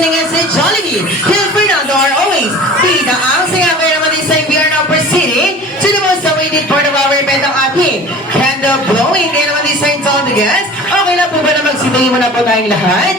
tuning in sa Jollibee. Till Fernando are always tida ang saya. Kaya naman din sa we are now proceeding to the most awaited part of our event ang ating candle blowing. Kaya naman din sa all the guests. Okay na po ba na magsitayin mo na po tayong lahat?